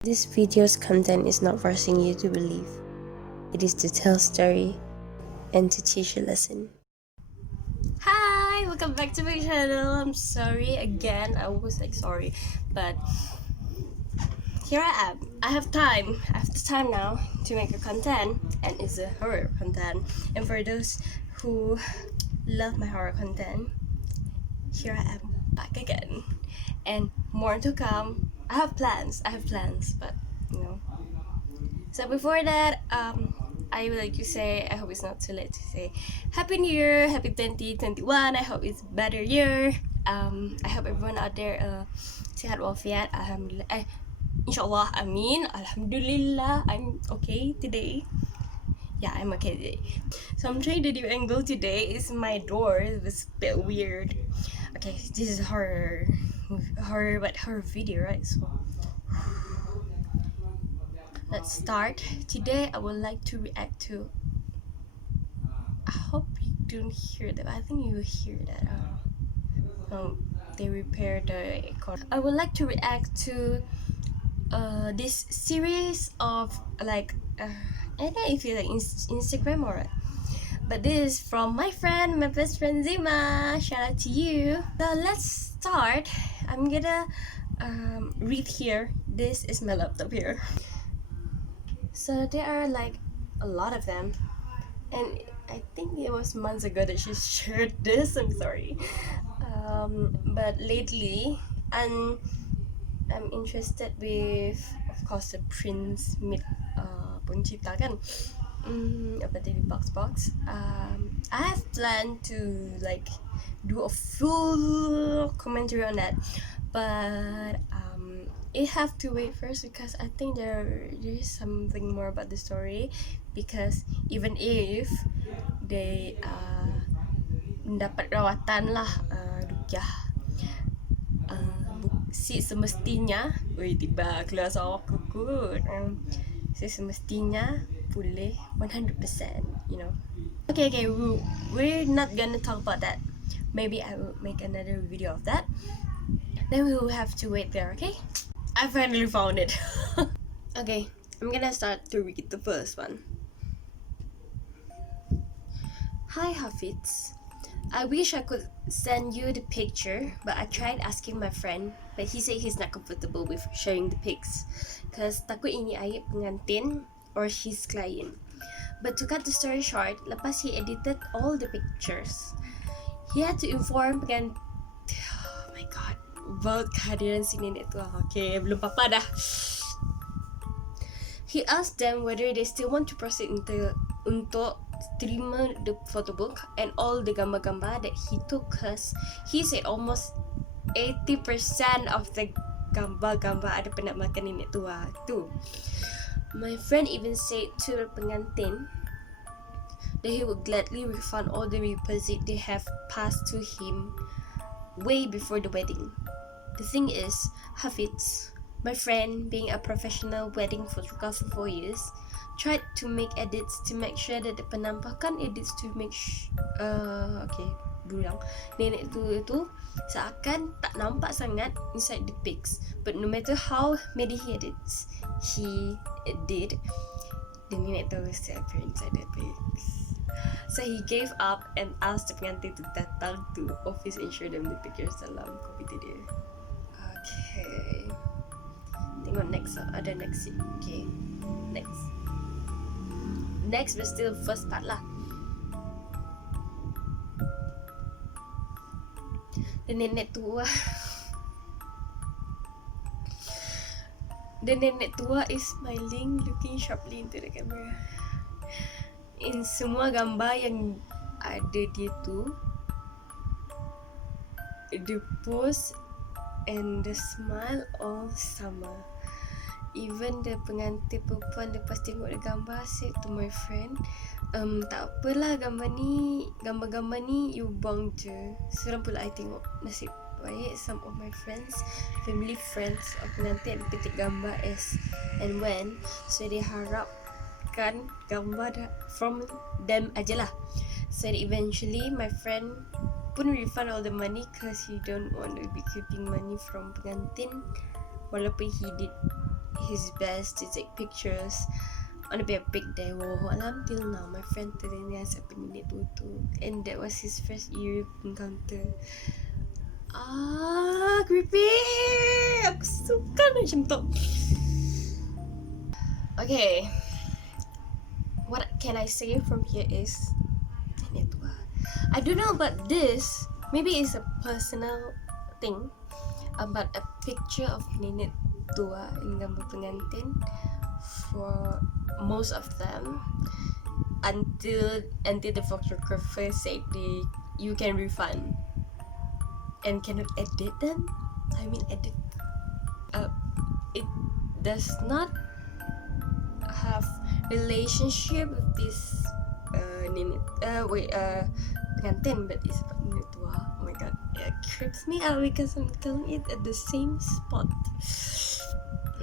This video's content is not forcing you to believe. It is to tell story and to teach a lesson. Hi! Welcome back to my channel. I'm sorry again. I was like sorry, but here I am. I have time. I have the time now to make a content, and it's a horror content. And for those who love my horror content, here I am back again, and more to come. I have plans, but you know. So before that, I would like to say, I hope it's not too late to say Happy New Year, Happy 2021. I hope it's a better year. I hope everyone out there sehat walafiat. Alhamdulillah. Inshallah, Amin. Alhamdulillah, I'm okay today. Yeah, I'm okay today. So I'm trying to do angle today. Is my door. It was a bit weird. Okay, this is horror, but horror video, right? So let's start. Today I would like to react to. I hope you don't hear that. I think you will hear that. They repaired the aircon. I would like to react to this series of like I don't know if you like Instagram or what. But this is from my friend, my best friend Zima. Shout out to you. So let's start. I'm gonna read here. This is my laptop here. So there are like a lot of them, and I think it was months ago that she shared this. I'm sorry, but lately I'm interested with, of course, the Prince Meed pencipta kan. Apa tadi box. I have planned to like do a full commentary on that, but it have to wait first because I think there is something more about the story, because even if they mendapat rawatan lah, rukyah, si semestinya, tiba keluar Sarawak kukut, si semestinya boleh 100%, you know. Okay, we're not gonna talk about that. Maybe I will make another video of that. Then we will have to wait there, okay? I finally found it. Okay, I'm gonna start to read the first one. Hi Hafiz. I wish I could send you the picture, but I tried asking my friend, but he said he's not comfortable with sharing the pics cause takut ini ayat pengantin or his client. But to cut the story short, lepas he edited all the pictures, he had to inform pengantin, oh my god, about kehadiran si nenek tua. Okay, belum apa-apa dah. He asked them whether they still want to proceed untuk terima the photo book and all the gambar-gambar that he took, cause he said almost 80% of the gambar-gambar ada penamakan nenek tua tu. My friend even said to the pengantin that he would gladly refund all the deposit they have passed to him way before the wedding. The thing is, Hafiz, my friend, being a professional wedding photographer for 4 years, tried to make edits to make sure that the penampakan edits to make nenek itu seakan tak nampak sangat inside the pics. But no matter how many edits he did, the nenek itu still appear inside the pics. So he gave up and asked the pengantin to datang to office and show them the pictures dalam komputer dia. Okay, tengok next. Ada next scene. Okay, next but still first part lah. The nenek tua. The nenek tua is smiling, looking sharply into the camera. In semua gambar yang ada dia tu, the pose and the smile all sama. Even the pengantin perempuan lepas tengok the gambar said to my friend, tak apalah gambar ni you buang je. Seram pula I tengok, nasib baik some of my friends, family friends of pengantin petik gambar as and when, so they harapkan gambar from them aja lah. So eventually my friend pun refund all the money cause he don't want to be keeping money from pengantin, walaupun his best to take pictures on a big day. Until now, my friend today niya pinili tutu, and that was his first eerie encounter. Creepy! Aku suka macam tu. Okay, what can I say from here is nenek tua. I don't know about this. Maybe it's a personal thing about a picture of nenek tua in gambar pengantin for most of them until the photographer said you can refund and cannot edit them. I mean edit. It does not have relationship with this nenek pengantin, but it's about nenek tua. Oh my god, it creeps me out because I'm telling it at the same spot.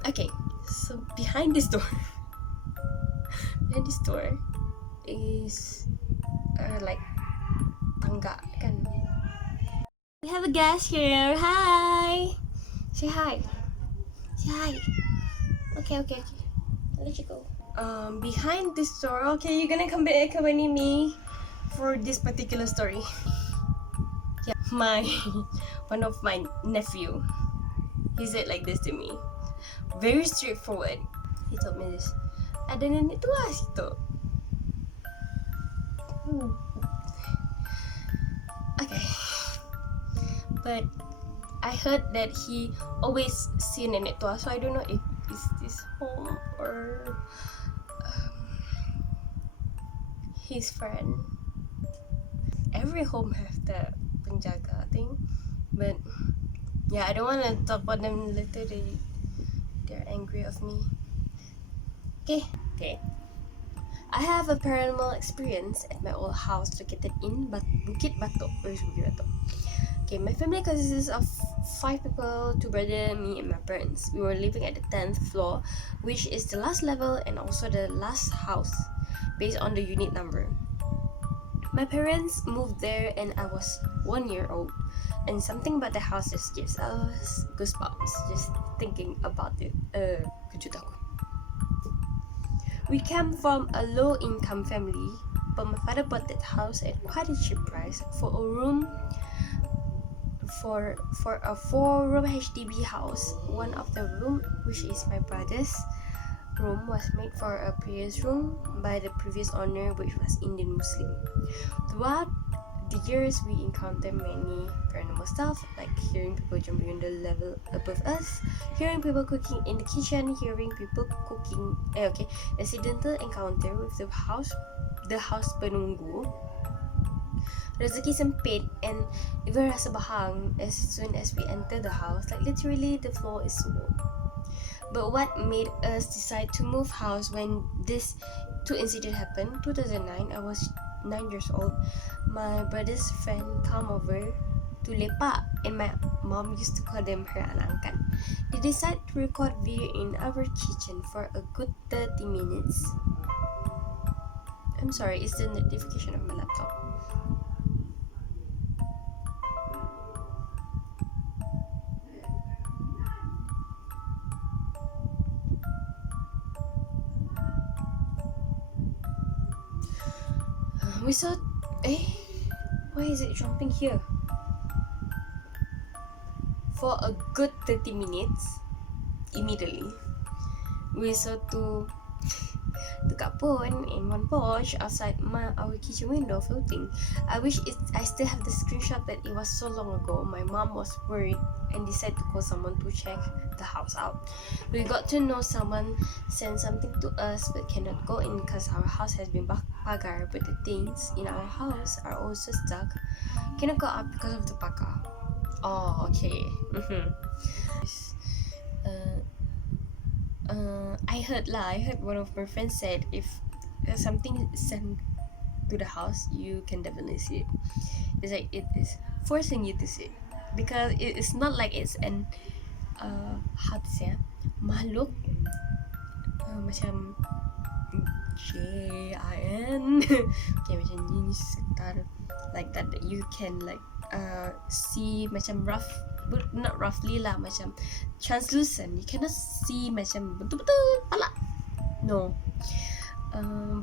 Okay, so behind this door is like tangga kan. We have a guest here. Hi. Say hi. Say hi. Okay. I'll let you go. Behind this door. Okay, you're gonna accompany me for this particular story. Yeah, one of my nephew. He said like this to me. Very straightforward. He told me this. Ada nenek tua situ. Okay. But I heard that he always see nenek tua, so I don't know if it's this home or his friend. Every home have the penjaga thing, but yeah, I don't want to talk about them later. They're angry of me. Okay. I have a paranormal experience at my old house located in Bukit Batok. Where's Bukit Batok? Okay, my family consists of 5 people, 2 brothers, me and my parents. We were living at the 10th floor, which is the last level and also the last house based on the unit number. My parents moved there and I was 1 year old, and something about the house just gives us goosebumps just thinking about it. Kejut aku. We came from a low-income family, but my father bought that house at quite a cheap price for a room. For a 4-room HDB house, one of the room, which is my brother's room, was made for a previous room by the previous owner, which was Indian Muslim. Throughout the years, we encountered many paranormal stuff, like hearing people jumping on the level above us, hearing people cooking in the kitchen, hearing people cooking. Accidental encounter with the house penunggu. Rezeki sempit and even rasa bahang as soon as we enter the house. Like literally, the floor is warm. But what made us decide to move house when these 2 incidents happened? 2009, I was 9 years old. My brother's friend come over to lepak, and my mom used to call them her anak angkat. They decided to record video in our kitchen for a good 30 minutes. I'm sorry, it's the notification of my laptop. We saw. Why is it jumping here? For a good 30 minutes, immediately, we saw two kapon in one porch outside our kitchen window floating. I still have the screenshot, but it was so long ago. My mom was worried and decided to call someone to check the house out. We got to know someone sent something to us but cannot go in because our house has been pagar, but the things in our house are also stuck. Cannot go up because of the pagar. Oh, okay. I heard one of my friends said if something is sent to the house, you can definitely see it. It's like it is forcing you to see it, because it's not like it's an how to say, makhluk macam jin okay, macam jin sekitar like that you can like see macam rough but not roughly lah, macam translucent. You cannot see macam betul-betul pala. No.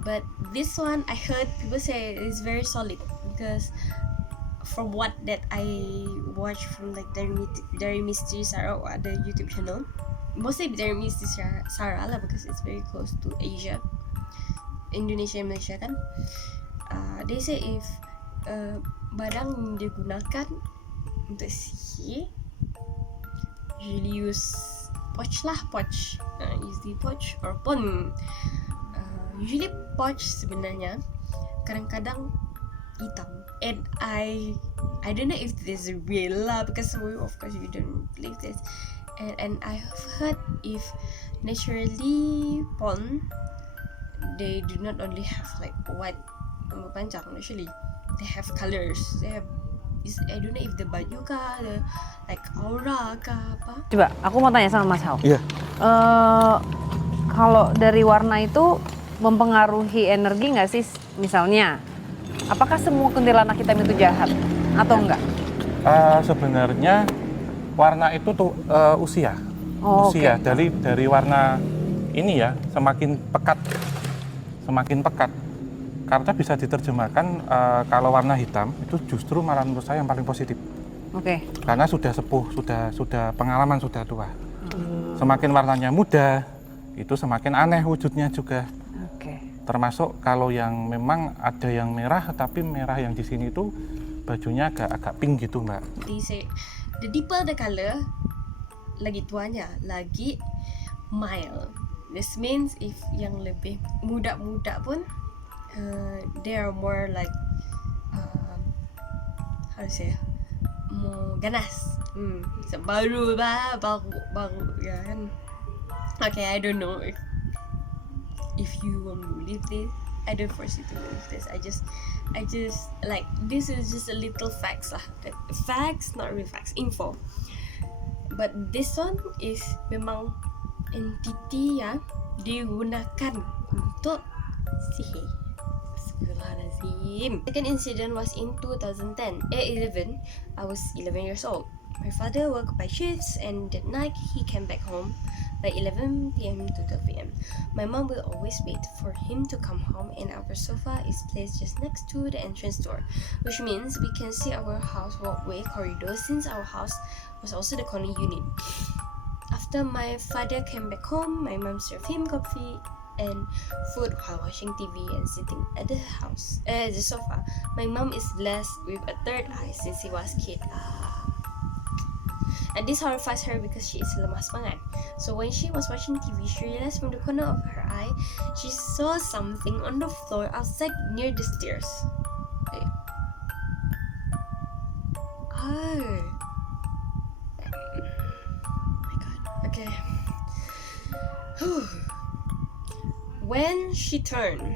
But this one I heard people say is very solid because from what that I watch from like Dari Mystery Sarawak, the YouTube channel, mostly Dari Mystery Sara lah because it's very close to Asia, Indonesia and Malaysia kan. They say if barang yang digunakan untuk sihir usually use poch lah, usually poch or pon. Usually poch sebenarnya kadang-kadang hitam, and I don't know if this is real lah because of course you don't believe this, and I have heard if naturally pon they do not only have like white rambut panjang, actually they have colors, they have I don't know if the baju kah, the like aura kah apa. Coba aku mau tanya sama Mas Hao. Iya. Kalau dari warna itu mempengaruhi energi nggak sih? Misalnya, apakah semua kuntilanak hitam itu jahat atau enggak? Sebenarnya warna itu tuh usia. Usia okay. Dari warna ini ya semakin pekat. Karena bisa diterjemahkan kalau warna hitam itu justru malah menurut saya yang paling positif. Oke. Karena sudah sepuh, sudah pengalaman, sudah tua. Semakin warnanya muda, itu semakin aneh wujudnya juga. Termasuk kalau yang memang ada yang merah, tapi merah yang di sini itu bajunya agak pink gitu, Mbak. They say the deeper the color, lagi tuanya, lagi mild. This means if yang lebih muda pun they are more like how to say, more ganas. Baru ya kan. Okay, I don't know if you want to believe this. I don't force you to believe this. I just like, this is just a little facts lah. Facts, not real facts, info. But this one is memang entity yang digunakan untuk sihir. Astagfirullahaladzim. Second incident was in 2010. I was 11 years old. My father worked by shifts, and that night he came back home by 11 p.m. to 12 p.m. My mom will always wait for him to come home, and our sofa is placed just next to the entrance door, which means we can see our house walkway corridor since our house was also the corner unit. After my father came back home, my mom served him coffee and food while watching TV and sitting at the sofa. My mom is blessed with a third eye since he was a kid. And this horrifies her because she is lemah semangat. So when she was watching TV, she realized from the corner of her eye, she saw something on the floor outside near the stairs. Wait. Oh my god. Okay. When she turned,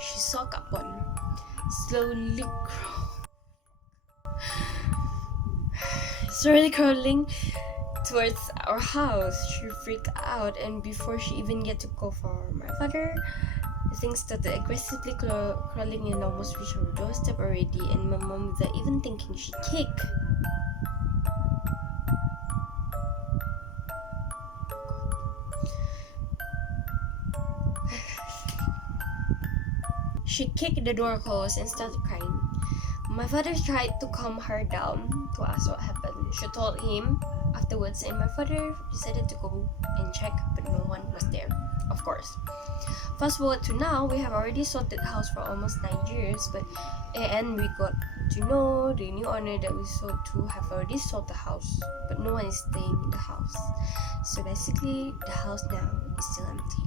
she saw Kapon slowly crawling towards our house. She freaked out, and before she even get to call for my father, the thing started aggressively crawling and almost reached our doorstep already, and my mom, without even thinking, she kicked. She kicked the door closed and started crying. My father tried to calm her down to ask what happened. She told him afterwards, and my father decided to go and check, but no one was there, of course. Fast forward to now, we have already sold the house for almost 9 years, and we got to know the new owner that we sold to have already sold the house, but no one is staying in the house. So basically, the house now is still empty,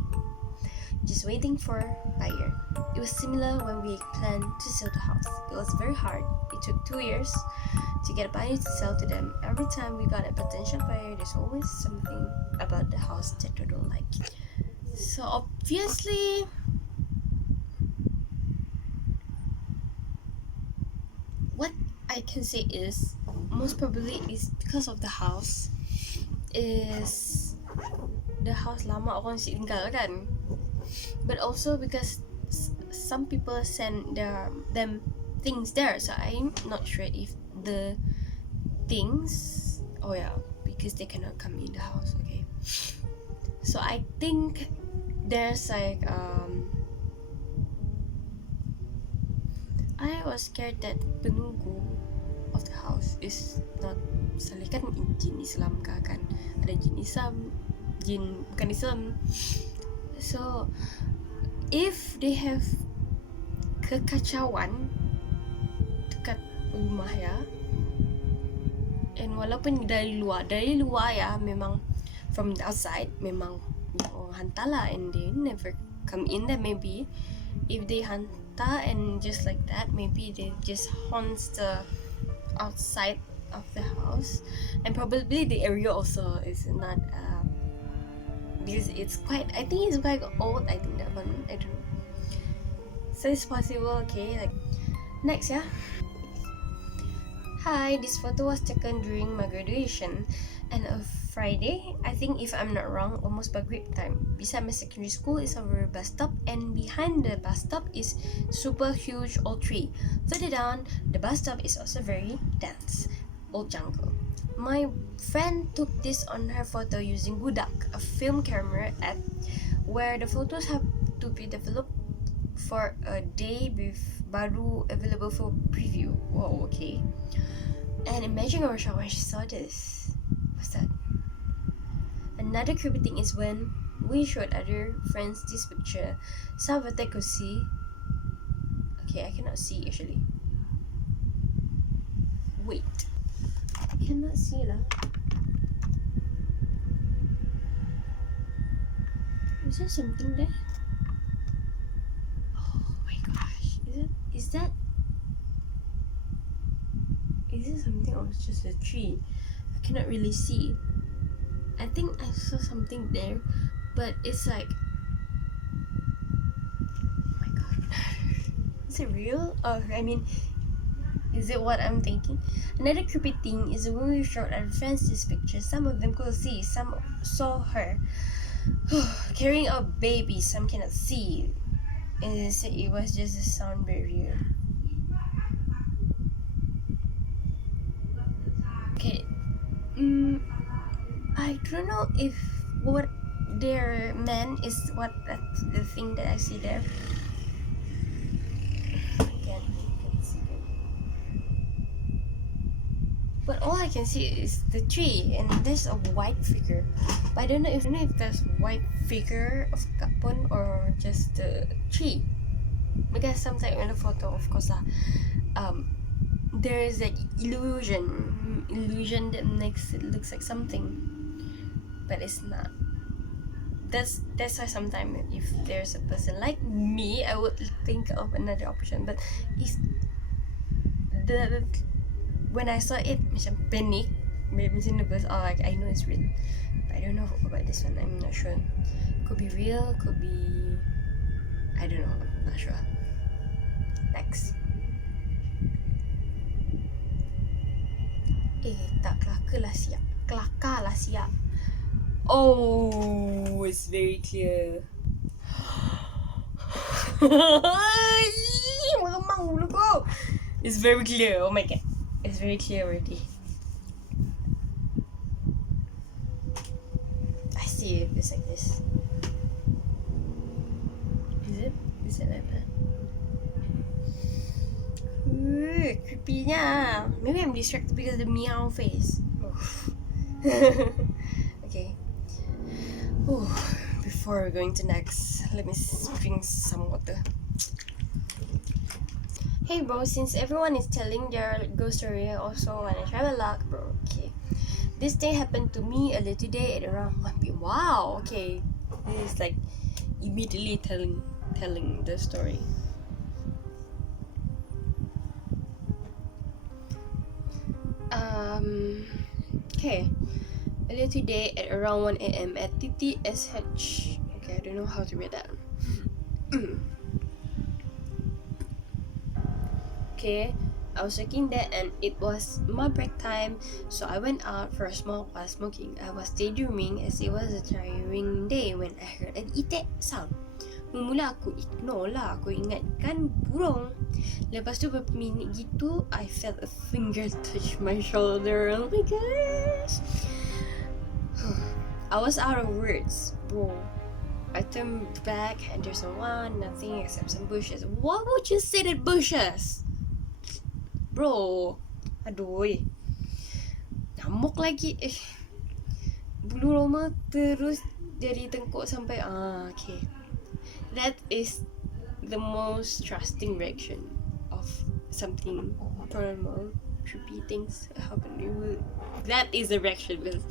just waiting for buyer. It was similar when we planned to sell the house. It was very hard. It took 2 years to get a buyer to sell to them. Every time we got a potential buyer, there's always something about the house that they don't like. So obviously, what I can say is most probably is because of the house. Is the house lama orang si tinggal kan? But also because some people send them things there, so I'm not sure if the things Oh yeah, because they cannot come in the house. Okay, so I think there's like I was scared that penunggu of the house is not salih kan jin Islam kah kan, ada jin Islam, jin bukan Islam. So if they have kekacauan dekat rumah ya, and walaupun dari luar ya, memang from the outside memang orang hantar lah, and they never come in there. Maybe if they hantar and just like that, maybe they just haunts the outside of the house, and probably the area also is not because it's quite, I think it's quite old, I think that one, I don't know, so it's possible. Okay, like next yeah. Hi, this photo was taken during my graduation and a Friday, I think if I'm not wrong, almost Maghrib time. Beside my secondary school is our bus stop, and behind the bus stop is super huge old tree. Further down, the bus stop is also very dense, old jungle. My friend took this on her photo using budak, a film camera app, where the photos have to be developed for a day with baru available for preview. Whoa, okay. And imagine our shock when she saw this. What's that? Another creepy thing is when we showed other friends this picture, some of them could see. Okay, I cannot see actually. Wait, I cannot see lah. Is there something there? Oh my gosh, is that something or it's just a tree? I cannot really see. I think I saw something there, but it's like, oh my god, is it real? Or I mean, is it what I'm thinking? Another creepy thing is when we showed our friends this picture, some of them could see, some saw her carrying a baby, some cannot see, and they said it was just a sound barrier. Okay, I don't know if what their man is what the thing that I see there. Again, you can see it. But all I can see is the tree, and there's a white figure. But I don't know if there's white figure of kapun or just the tree. Because sometimes in the photo, of course, there is like illusion that makes it looks like something, but it's not. That's why sometimes if there's a person like me, I would think of another option. But if when I saw it, macam panic, macam nervous. Oh, like, I know it's real, but I don't know about this one. I'm not sure. Could be real, could be, I don't know. I'm not sure. Next. Tak kelakar lah siap. Oh, it's very clear. Memang bulu kau. It's very clear. Oh my god, it's very clear already. I see it. It's like this. Is it like that? Creepy-nya. Maybe I'm distracted because of the meow face. Okay. Before we're going to next, let me drink some water. Hey bro, since everyone is telling their ghost story, I also wanna try my luck, bro. Okay. This thing happened to me earlier today at around 1 p.m. Wow, okay. This is like immediately telling the story. Okay. Earlier today at around 1 a.m. at TTSH. Okay, I don't know how to read that. Okay, I was working there and it was my break time, so I went out for a smoke while smoking. I was daydreaming as it was a tiring day when I heard an itik sound. Mula aku ignore lah, aku ingatkan burung. Lepas tu beberapa minit gitu, I felt a finger touch my shoulder. Oh my gosh. I was out of words, bro. I turned back and there's no one, nothing except some bushes. What would you say that bushes? Bro, aduh, nyamuk lagi. Bulu roma terus jadi tengkuk sampai okay. That is the most trusting reaction of something paranormal, creepy things happen. That is the reaction because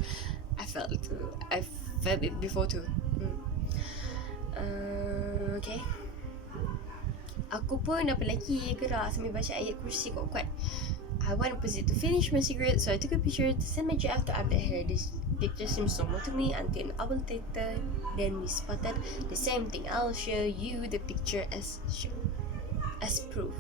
I felt it too. I felt it before too. Okay. Aku pun apa lagi gerak sambil baca ayat kursi kuat-kuat. I went opposite to finish my cigarette, so I took a picture to send my draft to update her. This picture seems normal to me until an hour later. Then we spotted the same thing. I'll show you the picture as proof.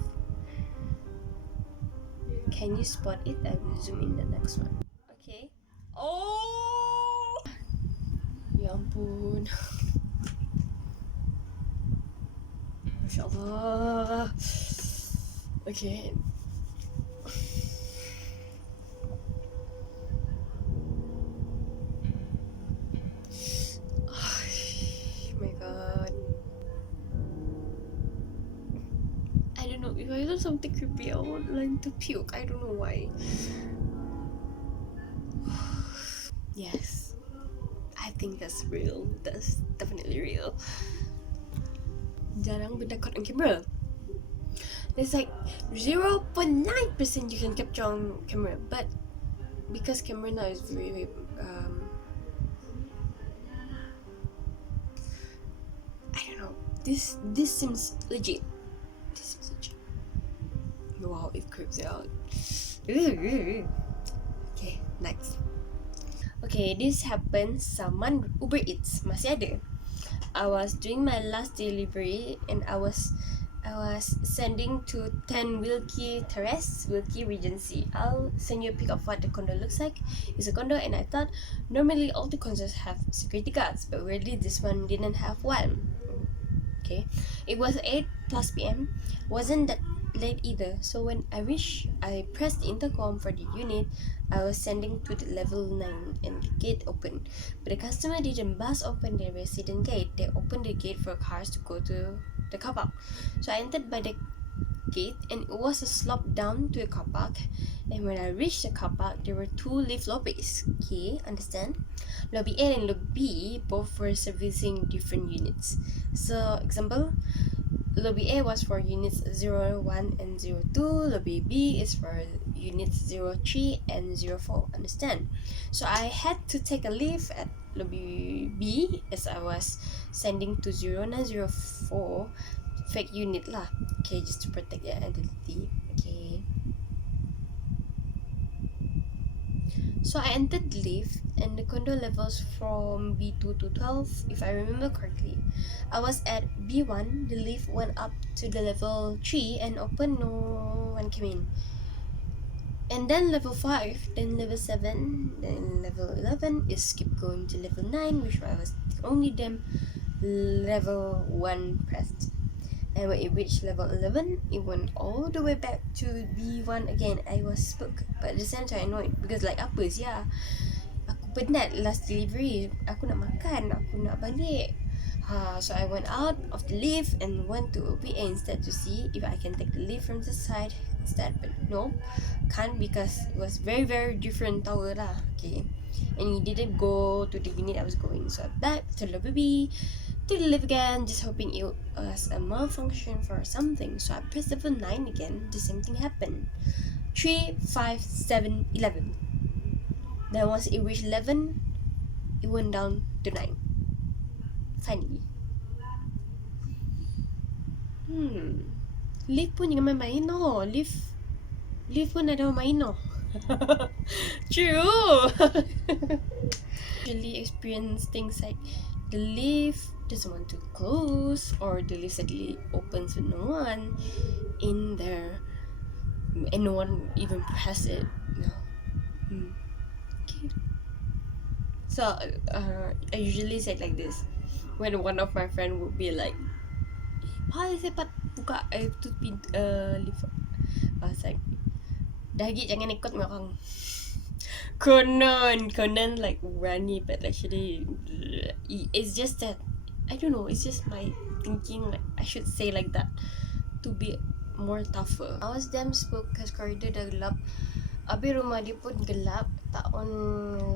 Can you spot it? I will zoom in the next one. Okay. Oh! Ya ampun. Masya Allah. Okay. If I saw something creepy, I would like to puke. I don't know why. Yes, I think that's real. That's definitely real. Jarang berdekat on camera. There's like 0.9% you can capture on camera, but because camera now is very I don't know. This seems legit. This seems legit. Wow, it creeps out. Okay, next. Okay, this happened someone Uber Eats masih ada. I was doing my last delivery and I was sending to 10 Wilkie Terrace, Wilkie Regency. I'll send you a pic of what the condo looks like. It's a condo and I thought normally all the condos have security guards, but weirdly this one didn't have one. Okay, it was 8 plus PM. Wasn't that late either, so when I pressed the intercom for the unit. I was sending to the level 9 and the gate opened, but the customer didn't bust open the resident gate. They opened the gate for cars to go to the car park, so I entered by the gate and it was a slope down to a car park. And when I reached the car park, there were 2 lift lobbies. Okay, understand? Lobby A and lobby B both were servicing different units. So example, lobby A was for units 01 and 02. Lobby B is for units 03 and 04. Understand? So I had to take a lift at lobby B as I was sending to 0904 fake unit lah. Okay, just to protect their identity. Okay. So I entered the lift and the condo levels from B2 to 12, if I remember correctly. I was at B1, the lift went up to the level 3 and opened, no one came in. And then level 5, then level 7, then level 11 is keep going to level 9, which I was the only damn level 1 pressed. And when it reached level 11, it went all the way back to B1 again. I was spooked, but at the same time annoyed because like apa sih ya? Aku penat last delivery. Aku nak makan, aku nak balik. So I went out of the lift and went to OPA instead to see if I can take the lift from the side instead. But no, can't because it was very very different tower lah. Okay, and it didn't go to the unit I was going. So back to the lobby. To the lift again, just hoping it was a malfunction for something. So I pressed level 9 again. The same thing happened. 3, 5, 7, 11. Then once it reached 11, it went down to 9. Finally. Lift pun jangan main-main no. Lift pun ada main no. True. Usually experience things like the lift doesn't want to close or the lift suddenly opens with no one in there and no one even press it. No. Okay. So I usually say it like this when one of my friend would be like Saya cepat buka tu pintu lift. I was like, Dagi jangan ikut orang. Konon like runny, but actually it's just that I don't know, it's just my thinking, like I should say like that to be more tougher. I was damn spooked because corridor dah gelap. Habis rumah dia pun gelap, tak on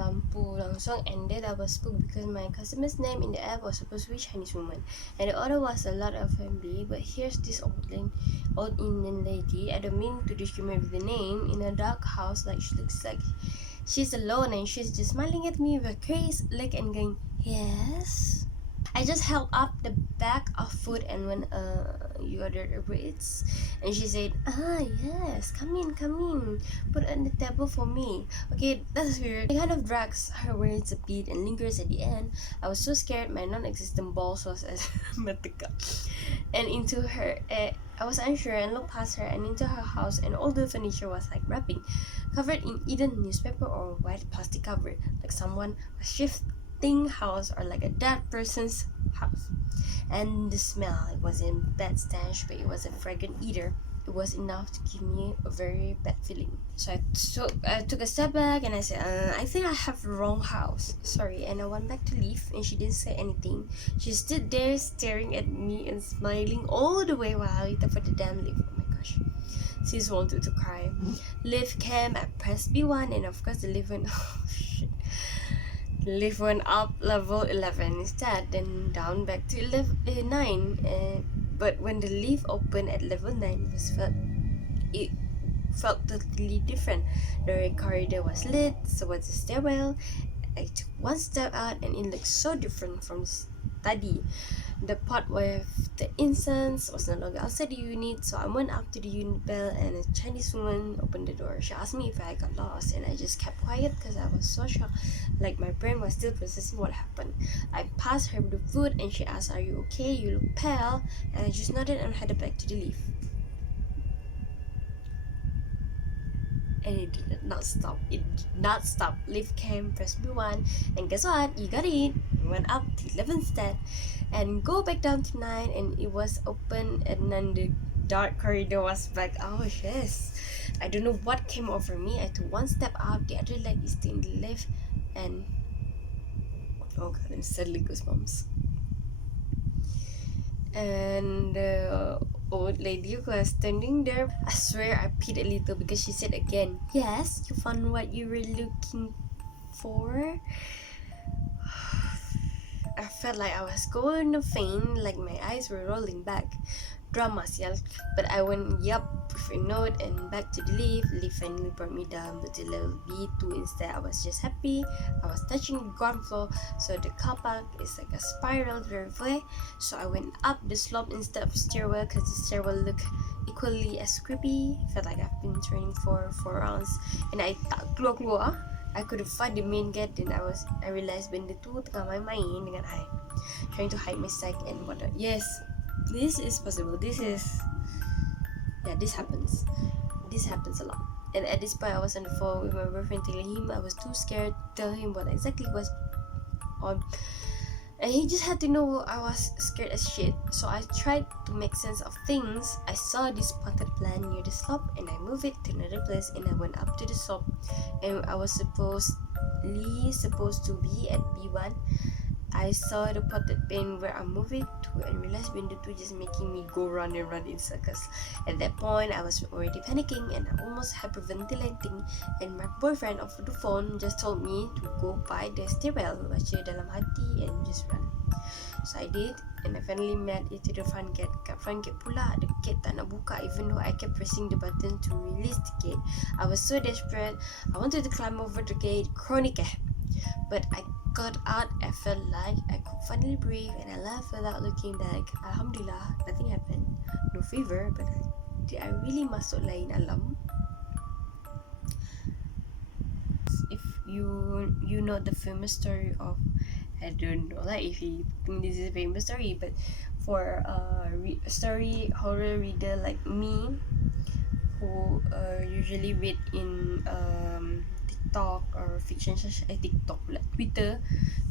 lampu langsung, and then I was spooked because my customer's name in the app was supposed to be Chinese woman and the order was a lot of family, but here's this old Indian lady. I don't mean to discriminate with the name, in a dark house, like she looks like she's alone and she's just smiling at me with a crazy look and going, yes. I just held up the bag of food and when you ordered a Reese, and she said, yes, come in, put it on the table for me. Okay, that's weird. It kind of drags her words a bit and lingers at the end. I was so scared my non-existent balls was as matika. And into her, I was unsure and looked past her and into her house, and all the furniture was like wrapping, covered in either newspaper or white plastic cover, like someone was shifting house or like a dead person's house. And the smell, it wasn't bad stench, but it wasn't fragrant either. It was enough to give me a very bad feeling. So I took a step back and I said, I think I have the wrong house. Sorry. And I went back to leave and she didn't say anything. She stood there staring at me and smiling all the way while I waited for the damn lift. Oh my gosh. Sis wanted to cry. Lift came, I pressed B1 and of course the lift went, oh shit. The lift went up level 11 instead, then down back to level 9. But when the lift opened at level 9, it felt totally different. The corridor was lit, so was the stairwell. I took one step out and it looked so different from study. The pot with the incense was no longer outside the unit, so I went up to the unit bell and a Chinese woman opened the door. She asked me if I got lost and I just kept quiet because I was so shocked, like my brain was still processing what happened. I passed her the food and she asked, "Are you okay? You look pale." And I just nodded and headed back to the lift. And it did not stop. Lift came, pressed B1, and guess what? You got it. We went up to 11 instead, and go back down to 9, and it was open, and then the dark corridor was back. Oh yes. I don't know what came over me. I took one step up, the other leg is still in the lift, and oh god, I'm suddenly goosebumps. And the old lady who was standing there, I swear I peed a little because she said again, "Yes, you found what you were looking for." I felt like I was going to faint, like my eyes were rolling back. Drama, yall. But I went yup with a note and back to the lift. Lift finally brought me down to level B2 instead. I was just happy. I was touching the ground floor, so the car park is like a spiral driveway. So I went up the slope instead of stairwell because the stairwell looked equally as creepy. Felt like I've been training for 4 rounds and I tak keluar. I couldn't find the main gate. Then I realized benda tu tengah main-main dengan I, trying to hide my sack and whatnot. Yes, this is possible. This happens. This happens a lot. And at this point, I was on the phone with my boyfriend telling him I was too scared to tell him what exactly was on. And he just had to know I was scared as shit. So I tried to make sense of things. I saw this potted plant near the slope and I moved it to another place and I went up to the slope. And I was supposed to be at B1. I saw the potted plant where I moved it to and realized benda tu just making me go round and round in circles. At that point, I was already panicking and I almost hyperventilating, and my boyfriend over the phone just told me to go by the stairwell, baca dalam hati and just run. So I did, and I finally made it to the front gate. Kat front gate pula, the gate tak nak buka even though I kept pressing the button to release the gate. I was so desperate. I wanted to climb over the gate, chronic but I got out. I felt like I could finally breathe and I left without looking back. Alhamdulillah, nothing happened. No fever, but did I really masuk lain alam? If you know the famous story of, I don't know like if you think this is a famous story, but for a story horror reader like me who usually read in TikTok or fiction TikTok pula, Twitter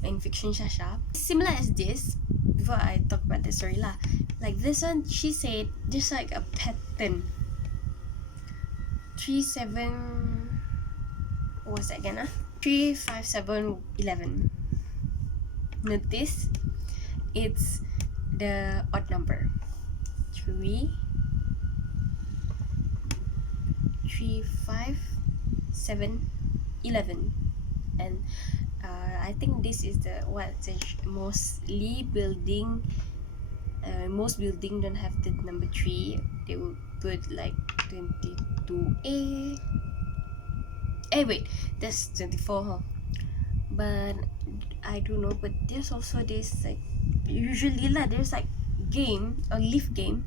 and fiction Shasha. Similar as this, before I talk about the story lah, Like this one, she said there's like a pattern. 37. What was that again? 35711. Notice it's the odd number. 3 5 7 11, and I think this is the mostly building. Most building don't have the number 3. They will put like 22A. Wait, that's 24, huh? But I don't know. But there's also this like usually there's like game, a leaf game.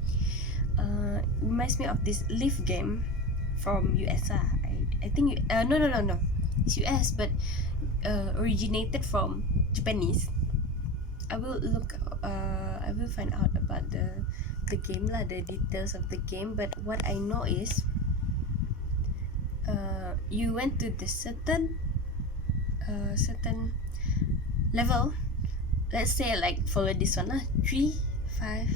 Reminds me of this leaf game from US. I think no. It's US, but originated from Japanese. I will look. I will find out about the game lah, the details of the game. But what I know is, you went to the certain level. Let's say like follow this one lah. 3 5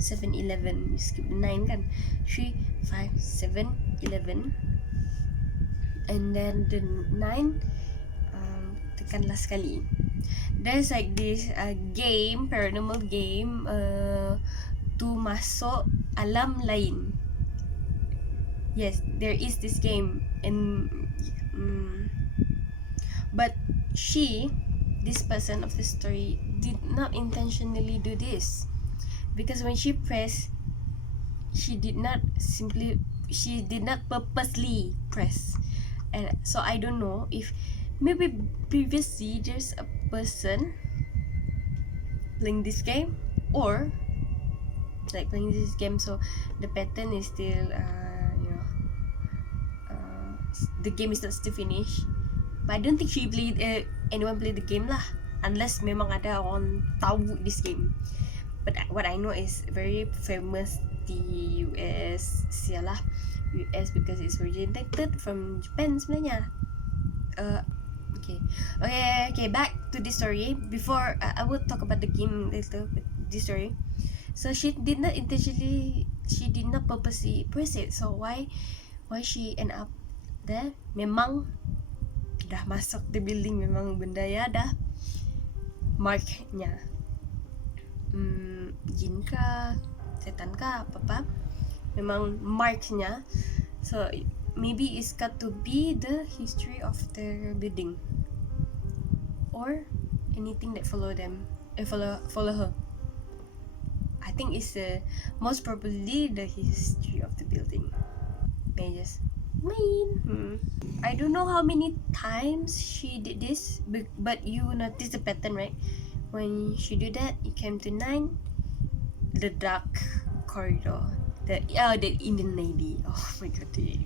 7 11. You skip 9 kan. 3 5 7 11. And then the 9, tekanlah sekali. There's like this game, paranormal game, to masuk alam lain. Yes, there is this game, and but this person of the story did not intentionally do this, because when she pressed, she did not purposely press. And so I don't know if maybe previously there's a person playing this game, or like playing this game, so the pattern is still the game is not still finished. But I don't think anyone played the game lah, unless memang ada orang tahu this game. But what I know is very famous di US, sialah US, because it's originated from Japan sebenarnya. Okay, back to this story. Before I will talk about the game later, but this story. So she did not purposely press it. So why she end up there? Memang dah masuk the building, memang benda ya dah marknya. Jin kah, setan kah, apa-apa, memang marknya. So maybe it's got to be the history of the building, or anything that follow her. I think it's most probably the history of the building. May I just I don't know how many times she did this, but you notice the pattern, right? When she did that, it came to 9, the dark corridor, the Indian lady. Oh my god, the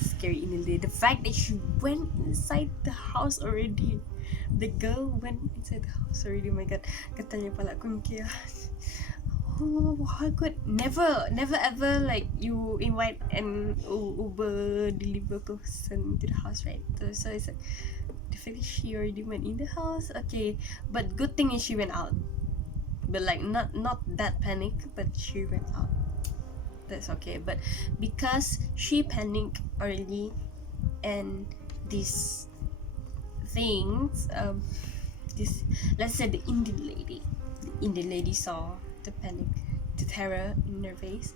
scary Indian lady. The fact that she went inside the house already. The girl went inside the house already. Oh my god, katanya pala aku mikir, oh my god, never ever like you invite an Uber deliver person to the house, right? So it's like the fact that she already went in the house. Okay, but good thing is she went out, but like not that panic, but she went out. That's okay. But because she panicked early, and these things, this, let's say the Indian lady saw the panic, the terror in her face.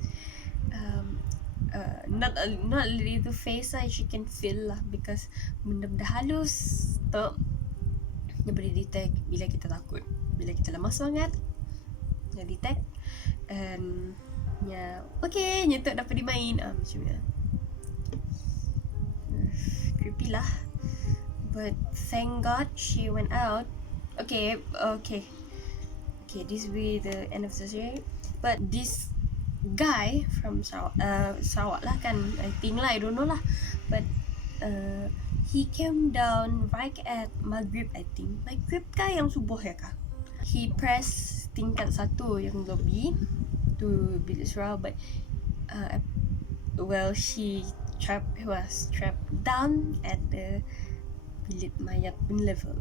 Not a little face lah, she can feel lah, because benda-benda halus tu dia boleh detect bila kita takut, bila kita lemah semangat, dia detect. And okay, nyetuk dapat dimain, macam ni. Creepy lah, but thank God she went out. Okay, this will be the end of the story. But this guy from Sarawak lah kan, I think lah, I don't know lah, but he came down right at Maghrib, I think. Maghrib kah yang subuh ya kah? He pressed tingkat 1 yang lobby to bilik surau, but he was trapped down at the bilik mayat level.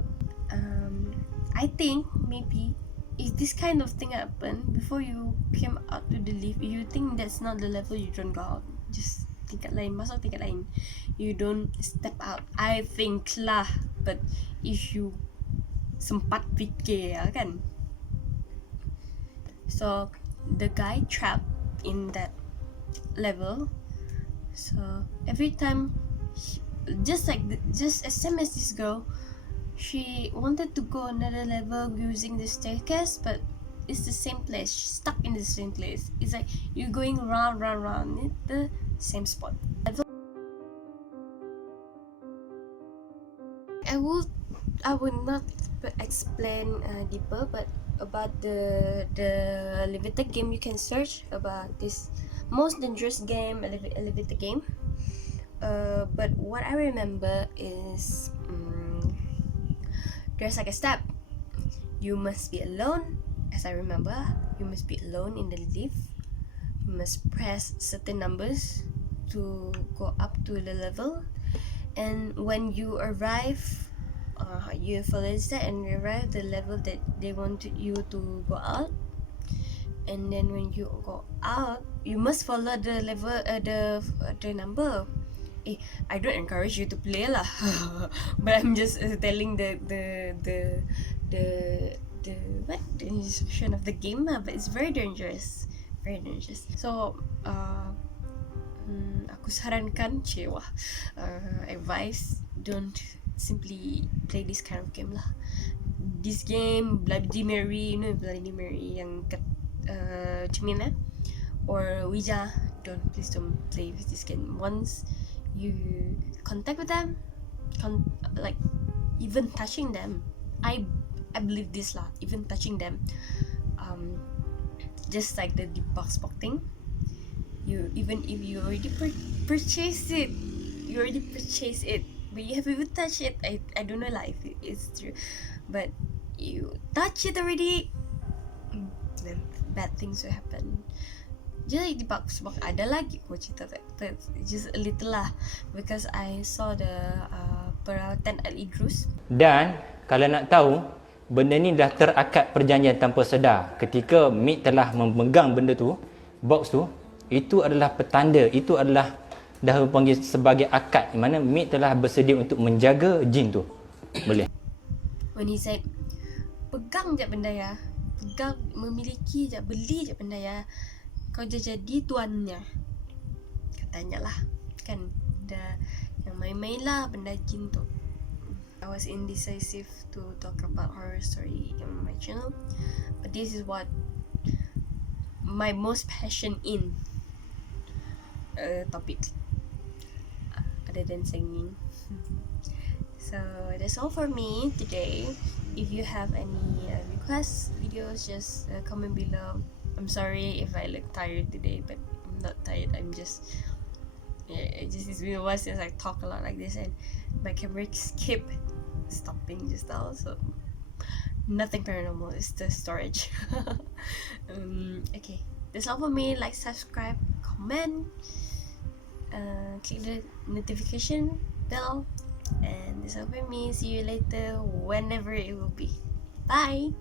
I think maybe if this kind of thing happen before you came out to the lift, you think that's not the level, you don't go out. Just tingkat lain, masuk tingkat lain. You don't step out. I think lah, but if you sempat fikir ya kan. So the guy trapped in that level. So every time, just as same as this girl, she wanted to go another level using the staircase, but it's the same place. She's stuck in the same place. It's like you're going round in the same spot. I would not explain deeper, but about the elevator game, you can search about this most dangerous game, elevator game. But what I remember is there's like a step. You must be alone, as I remember. You must be alone in the lift. You must press certain numbers to go up to the level. And when you arrive, you follow the step and you arrive the level that they wanted you to go out. And then when you go out, you must follow the level, the number. I don't encourage you to play lah, but I'm just telling the instruction of the game lah. But it's very dangerous, very dangerous. So aku sarankan advice, don't simply play this kind of game lah. This game Bloody Mary, you know Bloody Mary yang cermin or Ouija, please don't play with this game. Once you contact with them, like even touching them, I believe this lah, even touching them, just like the box thing, you, even if you already purchase it, but you haven't even touched it, I don't know lah if it's true, but you touch it already, then bad things will happen. Jadi di box ada lagi aku cerita that just a little lah, because I saw the Rawatan Al-Idrus. Dan kalau nak tahu, benda ni dah terakad perjanjian tanpa sedar. Ketika meed telah memegang benda tu, box tu, itu adalah petanda, itu adalah dah panggil sebagai akad, di mana meed telah bersedia untuk menjaga jin tu. Boleh. When he said, pegang je benda ya, pegang, memiliki je, beli je benda ya, kau jadi tuannya, katanya lah kan. Benda yang main-main lah benda jin tu. I was indecisive to talk about horror story on my channel, but this is what my most passion in topic other than singing. So that's all for me today. If you have any requests, videos, just comment below. I'm sorry if I look tired today, but I'm not tired. I'm just, it's been a while since I talk a lot like this, and my camera keep stopping just now. So nothing paranormal. It's the storage. Okay, that's all for me. Like, subscribe, comment, click the notification bell, and that's all for me. See you later, whenever it will be. Bye.